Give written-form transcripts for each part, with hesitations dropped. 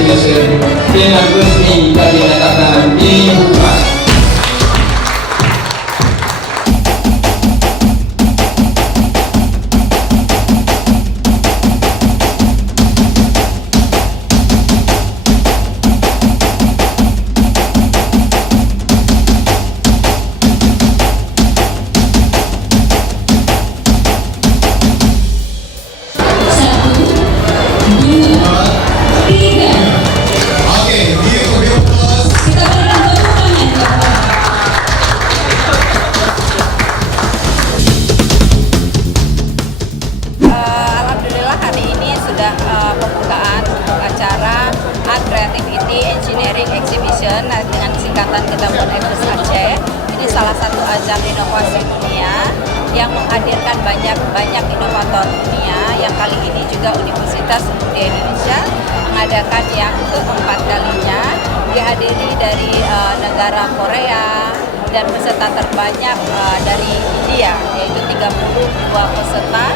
Education dengan resmi kami nyatakan dibuka. Pembukaan untuk acara Art Creativity Engineering Exhibition dengan singkatan kita buat Ekus Aceh. Ini salah satu ajang inovasi dunia yang menghadirkan banyak inovator dunia, yang kali ini juga Universitas Muda Indonesia mengadakan yang keempat kalinya, dihadiri dari negara Korea dan peserta terbanyak dari India, yaitu 32 peserta.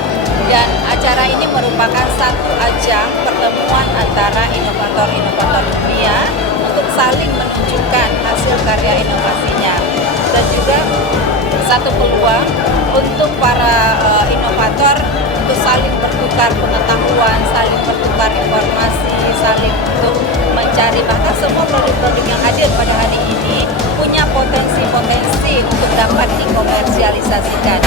Dan acara ini merupakan satu ajang pertemuan antara inovator-inovator dunia untuk saling menunjukkan hasil karya inovasinya, dan juga satu peluang untuk para inovator untuk saling bertukar pengetahuan, saling bertukar informasi, saling untuk mencari, bahkan semua produk-produk yang hadir pada hari ini punya potensi-potensi untuk dapat dikomersialisasikan.